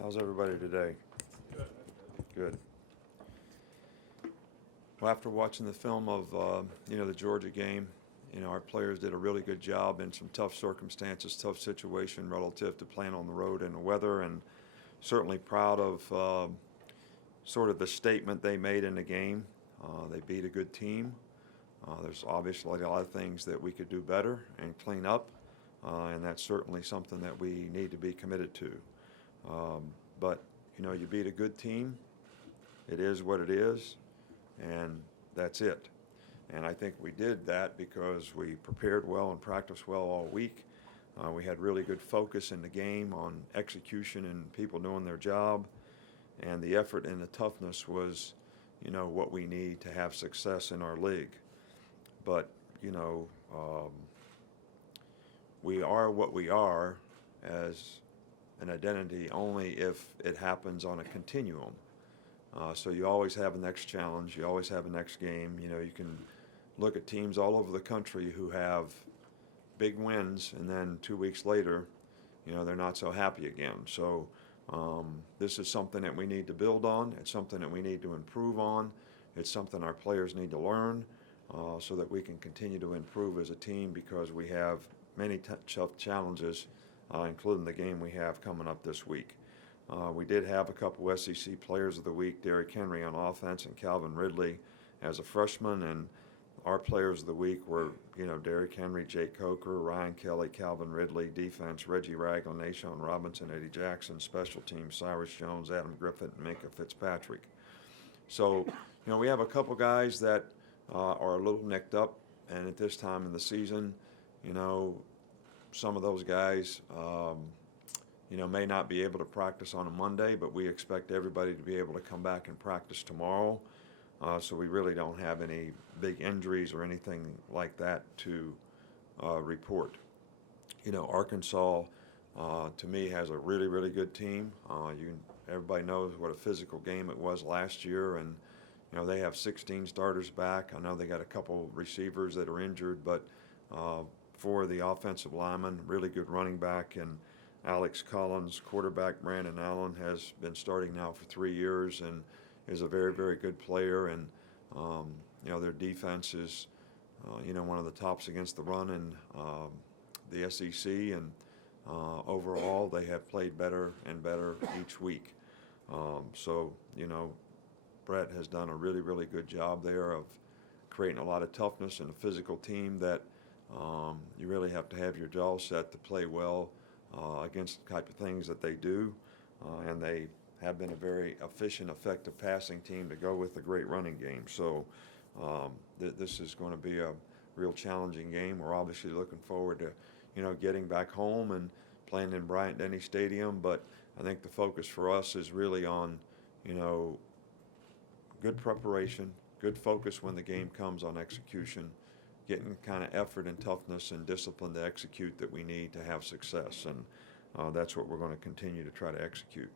How's everybody today? Good. Well, after watching the film of, the Georgia game, our players did a really good job in some tough circumstances, tough situation relative to playing on the road and the weather, and certainly proud of sort of the statement they made in the game. They beat a good team. There's obviously a lot of things that we could do better and clean up, and that's certainly something that we need to be committed to. But you beat a good team. It is what it is, and that's it. And I think we did that because we prepared well and practiced well all week. We had really good focus in the game on execution and people doing their job. And the effort and the toughness was, what we need to have success in our league. But, we are what we are as an identity only if it happens on a continuum. So you always have a next challenge. You always have a next game. You can look at teams all over the country who have big wins, and then 2 weeks later, they're not so happy again. So this is something that we need to build on. It's something that we need to improve on. It's something our players need to learn so that we can continue to improve as a team, because we have many tough challenges, including the game we have coming up this week. We did have a couple SEC Players of the Week, Derrick Henry on offense and Calvin Ridley as a freshman, and our Players of the Week were, Derrick Henry, Jake Coker, Ryan Kelly, Calvin Ridley, defense, Reggie Ragland, Nashawn Robinson, Eddie Jackson, special teams, Cyrus Jones, Adam Griffith, and Minka Fitzpatrick. So, we have a couple guys that are a little nicked up, and at this time in the season, some of those guys, may not be able to practice on a Monday, but we expect everybody to be able to come back and practice tomorrow. So we really don't have any big injuries or anything like that to report. Arkansas, to me, has a really, really good team. Everybody knows what a physical game it was last year, and they have 16 starters back. I know they got a couple receivers that are injured, but for the offensive linemen, really good running back, and Alex Collins, quarterback Brandon Allen, has been starting now for 3 years and is a very, very good player. And their defense is one of the tops against the run in the SEC, and overall they have played better and better each week. So Brett has done a really, really good job there of creating a lot of toughness and a physical team that you really have to have your jaw set to play well against the type of things that they do. And they have been a very efficient, effective passing team to go with a great running game. So this is going to be a real challenging game. We're obviously looking forward to, getting back home and playing in Bryant-Denny Stadium. But I think the focus for us is really on, good preparation, good focus when the game comes on execution, getting kind of effort and toughness and discipline to execute that we need to have success. And that's what we're going to continue to try to execute.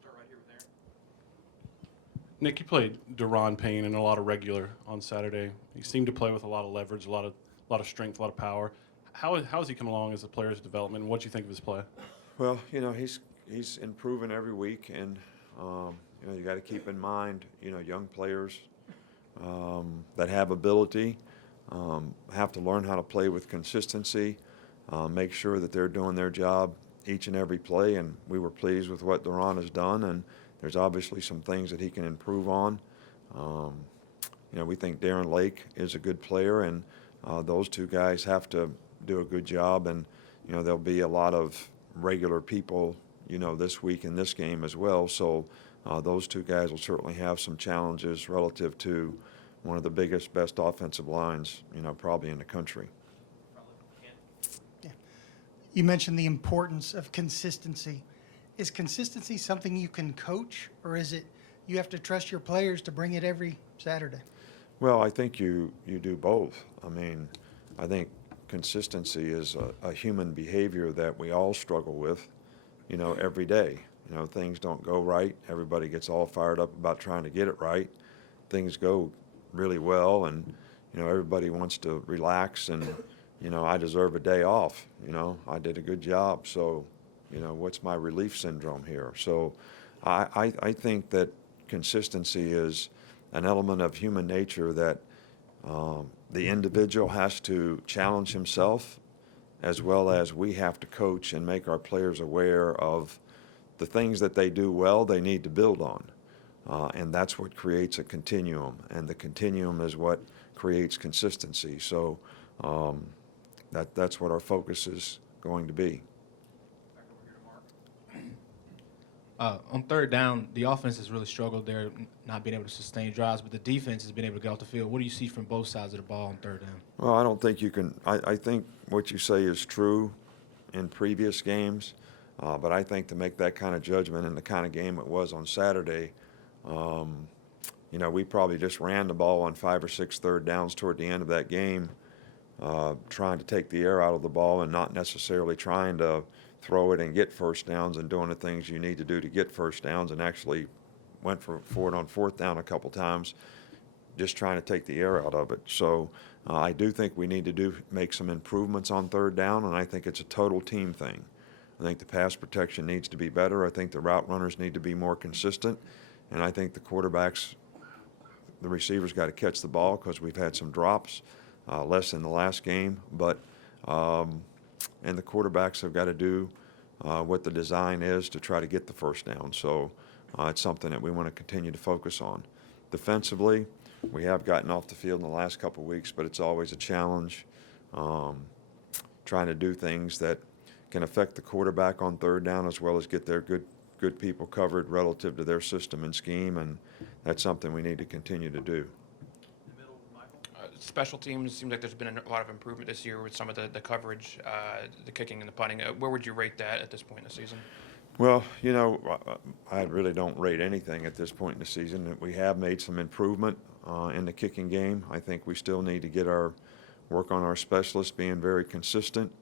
Start right here with Aaron. Nick, you played Deron Payne and a lot of regular on Saturday. He seemed to play with a lot of leverage, a lot of strength, a lot of power. How has he come along as a player's development, and what do you think of his play? Well, he's improving every week, and you got to keep in mind, young players that have ability have to learn how to play with consistency, make sure that they're doing their job each and every play. And we were pleased with what Deron has done, and there's obviously some things that he can improve on. We think Darren Lake is a good player, and those two guys have to do a good job. And there'll be a lot of regular people this week in this game as well. So those two guys will certainly have some challenges relative to one of the biggest, best offensive lines, probably in the country. Yeah. You mentioned the importance of consistency. Is consistency something you can coach, or is it you have to trust your players to bring it every Saturday? Well, I think you do both. I think consistency is a human behavior that we all struggle with, every day. Things don't go right. Everybody gets all fired up about trying to get it right. Things go really well, and everybody wants to relax, and I deserve a day off. I did a good job. So what's my relief syndrome here? So I think that consistency is an element of human nature that the individual has to challenge himself, as well as we have to coach and make our players aware of the things that they do well they need to build on. And that's what creates a continuum, and the continuum is what creates consistency. So that's what our focus is going to be. Back over here to Mark. On third down, the offense has really struggled there, not being able to sustain drives, but the defense has been able to get off the field. What do you see from both sides of the ball on third down? Well, I don't think you can. I think what you say is true in previous games, but I think to make that kind of judgment in the kind of game it was on Saturday, we probably just ran the ball on 5 or 6 third downs toward the end of that game, trying to take the air out of the ball and not necessarily trying to throw it and get first downs and doing the things you need to do to get first downs, and actually went for it on fourth down a couple times, just trying to take the air out of it. So I do think we need to make some improvements on third down, and I think it's a total team thing. I think the pass protection needs to be better. I think the route runners need to be more consistent, and I think the quarterbacks, the receivers got to catch the ball, because we've had some drops, less in the last game, but and the quarterbacks have got to do what the design is to try to get the first down. So it's something that we want to continue to focus on. Defensively, we have gotten off the field in the last couple of weeks, but it's always a challenge trying to do things that can affect the quarterback on third down, as well as get their good people covered relative to their system and scheme, and that's something we need to continue to do. In the middle, Michael. Special teams, seems like there's been a lot of improvement this year with some of the coverage, the kicking and the punting. Where would you rate that at this point in the season? Well, I really don't rate anything at this point in the season. We have made some improvement in the kicking game. I think we still need to work on our specialists being very consistent.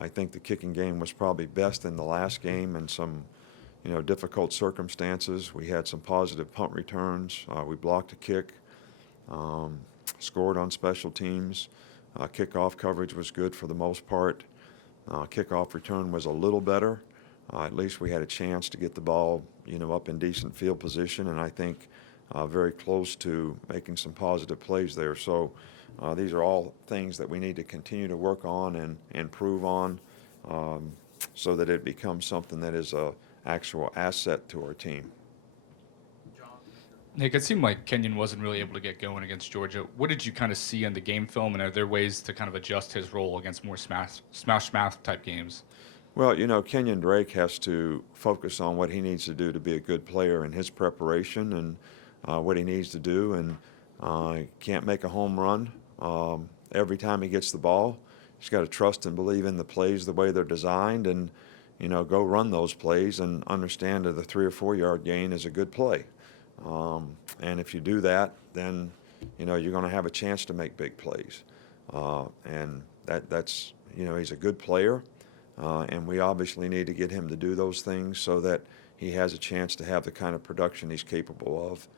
I think the kicking game was probably best in the last game in some, difficult circumstances. We had some positive punt returns. We blocked a kick, scored on special teams. Kickoff coverage was good for the most part. Kickoff return was a little better. At least we had a chance to get the ball, up in decent field position, and I think very close to making some positive plays there. So these are all things that we need to continue to work on and improve on, so that it becomes something that is an actual asset to our team. John. Nick, it seemed like Kenyan wasn't really able to get going against Georgia. What did you kind of see in the game film, and are there ways to kind of adjust his role against more smash type games? Well, Kenyan Drake has to focus on what he needs to do to be a good player in his preparation, and what he needs to do, and he can't make a home run every time he gets the ball. He's got to trust and believe in the plays the way they're designed, and go run those plays and understand that the 3 or 4 yard gain is a good play. And if you do that, then you're going to have a chance to make big plays. And that's he's a good player, and we obviously need to get him to do those things so that he has a chance to have the kind of production he's capable of.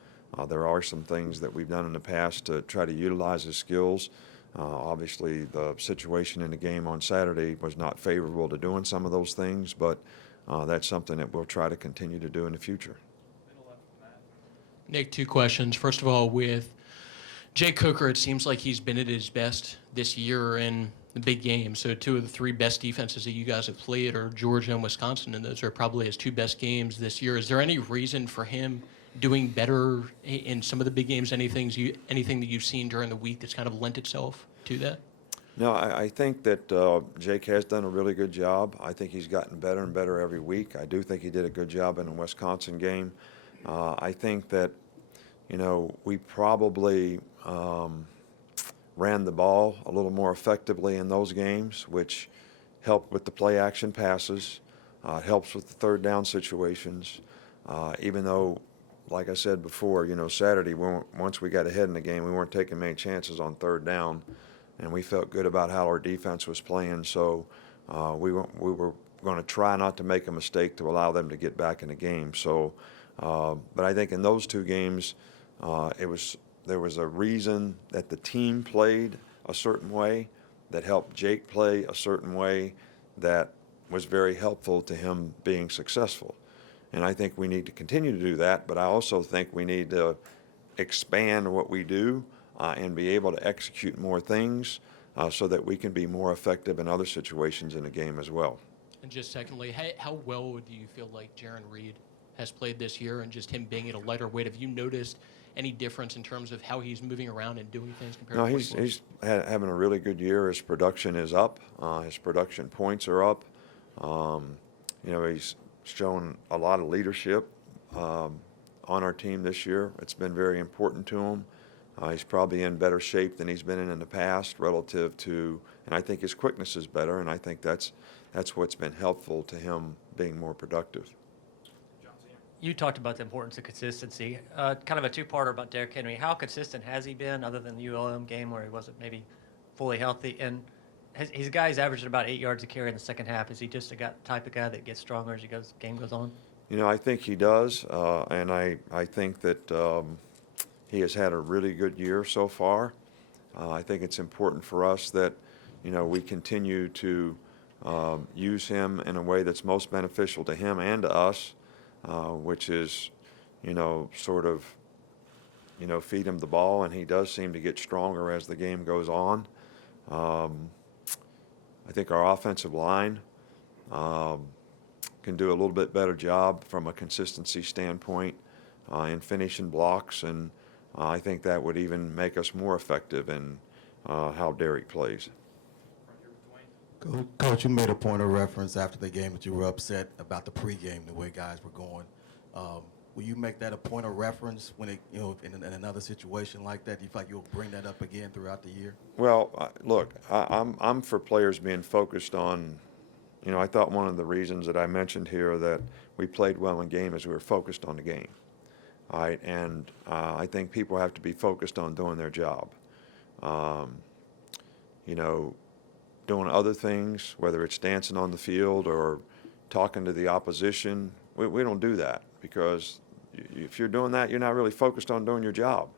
There are some things that we've done in the past to try to utilize his skills. Obviously, the situation in the game on Saturday was not favorable to doing some of those things, but that's something that we'll try to continue to do in the future. Middle left, Matt. Nick, 2 questions. First of all, with Jake Coker, it seems like he's been at his best this year in the big games. So 2 of the 3 best defenses that you guys have played are Georgia and Wisconsin, and those are probably his 2 best games this year. Is there any reason for him doing better in some of the big games? Anything that you've seen during the week that's kind of lent itself to that? No, I think that Jake has done a really good job. I think he's gotten better and better every week. I do think he did a good job in the Wisconsin game. I think that, we probably ran the ball a little more effectively in those games, which helped with the play action passes. It helps with the third down situations. Even though, like I said before, Saturday, once we got ahead in the game, we weren't taking many chances on third down, and we felt good about how our defense was playing. So we were going to try not to make a mistake to allow them to get back in the game. So, but I think in those 2 games, there was a reason that the team played a certain way that helped Jake play a certain way that was very helpful to him being successful. And I think we need to continue to do that, but I also think we need to expand what we do and be able to execute more things so that we can be more effective in other situations in the game as well. And just secondly, how well do you feel like Taryn Reed has played this year, and just him being at a lighter weight? Have you noticed any difference in terms of how he's moving around and doing things compared No, to what he was? he's having a really good year. His production is up. His production points are up. He's shown a lot of leadership on our team this year. It's been very important to him. He's probably in better shape than he's been in the past relative to, and I think his quickness is better, and I think that's what's been helpful to him being more productive. You talked about the importance of consistency. Kind of a two-parter about Derrick Henry. How consistent has he been, other than the ULM game where he wasn't maybe fully healthy? And he's a guy who's averaging about 8 yards a carry in the second half. Is he just a type of guy that gets stronger as game goes on? I think he does, and I think that he has had a really good year so far. I think it's important for us that, we continue to use him in a way that's most beneficial to him and to us, which is, sort of, feed him the ball, and he does seem to get stronger as the game goes on. I think our offensive line can do a little bit better job from a consistency standpoint in finishing blocks, and I think that would even make us more effective in how Derrick plays. Coach, you made a point of reference after the game that you were upset about the pregame, the way guys were going. Will you make that a point of reference when it, in another situation like that? Do you feel like you'll bring that up again throughout the year? Well, look, I'm for players being focused on. I thought one of the reasons that I mentioned here that we played well in game is we were focused on the game. All right, and I think people have to be focused on doing their job. Doing other things, whether it's dancing on the field or talking to the opposition, we don't do that, because if you're doing that, you're not really focused on doing your job.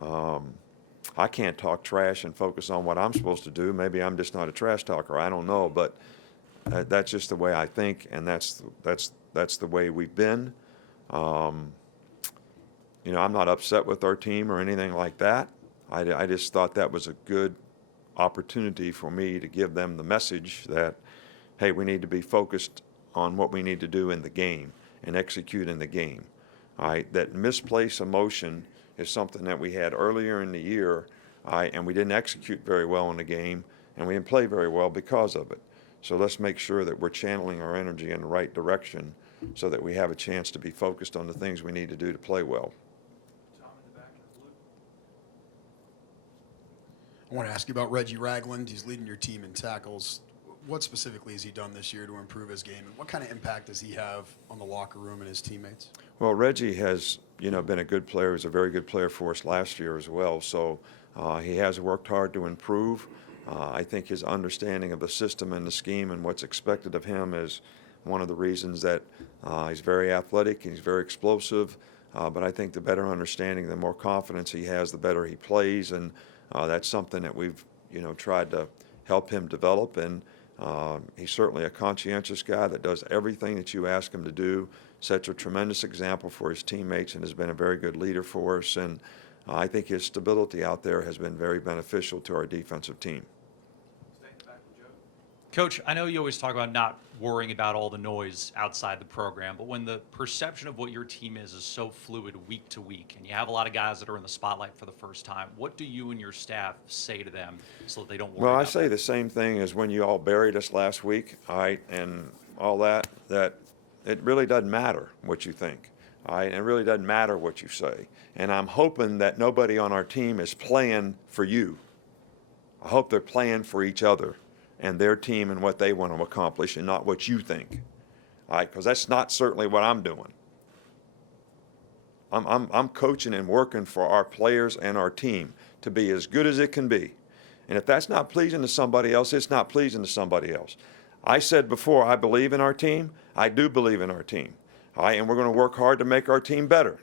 I can't talk trash and focus on what I'm supposed to do. Maybe I'm just not a trash talker. I don't know, but that's just the way I think, and that's the way we've been. I'm not upset with our team or anything like that. I just thought that was a good opportunity for me to give them the message that, hey, we need to be focused on what we need to do in the game and execute in the game. All right, that misplaced emotion is something that we had earlier in the year, and we didn't execute very well in the game, and we didn't play very well because of it. So let's make sure that we're channeling our energy in the right direction so that we have a chance to be focused on the things we need to do to play well. Tom in the back in the blue. I want to ask you about Reggie Ragland. He's leading your team in tackles. What specifically has he done this year to improve his game, and what kind of impact does he have on the locker room and his teammates? Well, Reggie has, been a good player. He was a very good player for us last year as well. So he has worked hard to improve. I think his understanding of the system and the scheme and what's expected of him is one of the reasons that he's very athletic, he's very explosive. But I think the better understanding, the more confidence he has, the better he plays. And that's something that we've, tried to help him develop. And he's certainly a conscientious guy that does everything that you ask him to do, sets a tremendous example for his teammates, and has been a very good leader for us. And I think his stability out there has been very beneficial to our defensive team. Stay in the back with Joe. Coach, I know you always talk about not worrying about all the noise outside the program, but when the perception of what your team is so fluid week to week, and you have a lot of guys that are in the spotlight for the first time, what do you and your staff say to them so that they don't worry Well, I about say that? the same thing as when you all buried us last week, all right, and all that it really doesn't matter what you think, all right, and it really doesn't matter what you say. And I'm hoping that nobody on our team is playing for you. I hope they're playing for each other and their team and what they want to accomplish, and not what you think, all right, because that's not certainly what I'm doing. I'm coaching and working for our players and our team to be as good as it can be. And if that's not pleasing to somebody else, it's not pleasing to somebody else. I said before, I believe in our team. I do believe in our team, all right, and we're going to work hard to make our team better.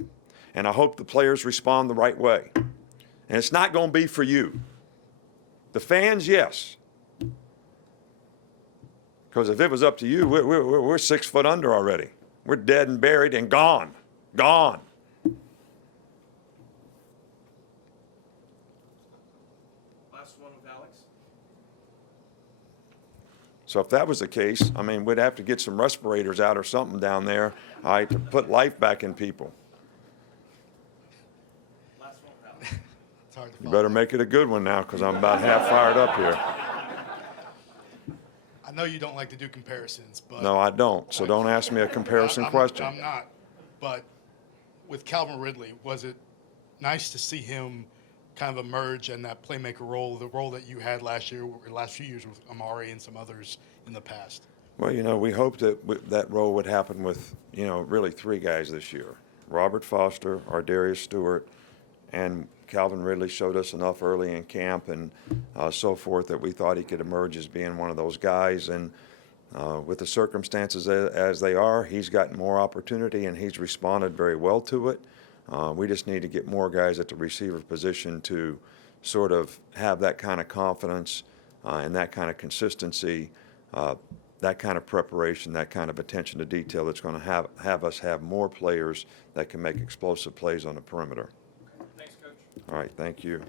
And I hope the players respond the right way. And it's not going to be for you. The fans, yes. Because if it was up to you, we're 6 foot under already. We're dead and buried and gone. Gone. Last one with Alex. So if that was the case, I mean, we'd have to get some respirators out or something down there, all right, to put life back in people. Last one with Alex. It's hard to You follow. better make it a good one now, because I'm about half fired up here. I know you don't like to do comparisons, but No, I don't. So don't ask me a comparison question. I'm not. But with Calvin Ridley, was it nice to see him kind of emerge in that playmaker role, the role that you had last year, or last few years with Amari and some others in the past? Well, you know, we hoped that that role would happen with, you know, really 3 guys this year. Robert Foster, Ardarius Stewart, and Calvin Ridley showed us enough early in camp and so forth that we thought he could emerge as being one of those guys. And with the circumstances as they are, he's gotten more opportunity and he's responded very well to it. We just need to get more guys at the receiver position to sort of have that kind of confidence and that kind of consistency, that kind of preparation, that kind of attention to detail that's going to have us have more players that can make explosive plays on the perimeter. Thanks, Coach. All right, thank you.